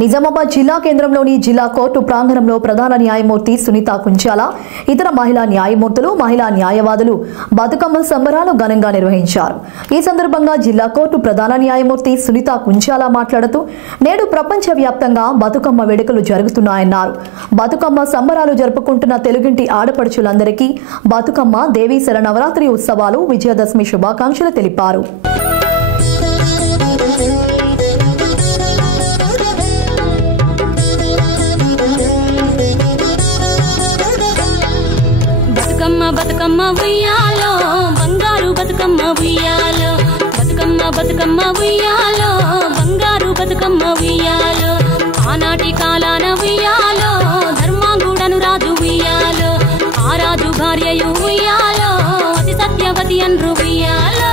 నిజామాబాద్ జిల్లా కేంద్రంలోని జిల్లా కోర్టు ప్రాంగణంలో ప్రధాన న్యాయమూర్తి సునీత కుంచాల, ఇతర మహిళా న్యాయమూర్తులు, మహిళా న్యాయవాదులు బతుకమ్మ సంబరాలు ఘనంగా నిర్వహించారు. ఈ సందర్భంగా జిల్లా కోర్టు ప్రధాన న్యాయమూర్తి సునీత కుంచాల మాట్లాడుతూ, నేడు ప్రపంచవ్యాప్తంగా బతుకమ్మ వేడుకలు జరుగుతున్నాయన్నారు. బతుకమ్మ సంబరాలు జరుపుకుంటున్న తెలుగింటి ఆడపడుచులందరికీ బతుకమ్మ, దేవీ శరన్నవరాత్రి ఉత్సవాలు, విజయదశమి శుభాకాంక్షలు తెలిపారు. బతుకమ్మ ఉయ్యాలో, బంగారు బతుకమ్మ ఉయ్యాలో, బతుకమ్మ ఉయ్యాలో, బంగారు బతుకమ్మ ఉయ్యాలో, ఆనాటి కాలాన ఉయ్యాలో, ధర్మాంగుడను రాజు ఉయ్యాలో, ఆ రాజు భార్యయు ఉయ్యాలో, అతి సత్యవతి అన్రు ఉయ్యాలో.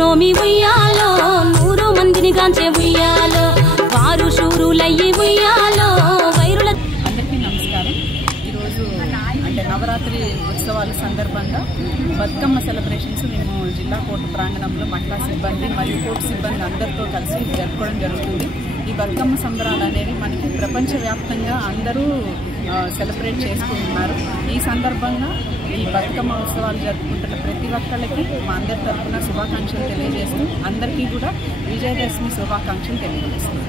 నోమి ఉయ్యాలో, 100 మందిని గాంచే ఉయ్యాలో, వారు శూరులయ్యి ఉయ్యాలో, వైరుల. అందరికీ నమస్కారం. ఈరోజు అంటే నవరాత్రి ఉత్సవాల సందర్భంగా బతుకమ్మ సెలబ్రేషన్స్ మేము జిల్లా కోర్టు ప్రాంగణంలో మహిళా సిబ్బంది మరియు కోర్టు సిబ్బంది అందరితో కలిసి జరుపుకోవడం జరుగుతుంది. ఈ బతుకమ్మ సంబరాలు అనేవి మనకి ప్రపంచవ్యాప్తంగా అందరూ సెలబ్రేట్ చేసుకుంటున్నారు. ఈ సందర్భంగా ఈ బతుకమ్మ ఉత్సవాలు జరుపుకుంటున్న ప్రతి ఒక్కళ్ళకి మా అందరి తరఫున శుభాకాంక్షలు తెలియజేస్తూ అందరికీ కూడా విజయదశమి శుభాకాంక్షలు తెలియజేస్తున్నాం.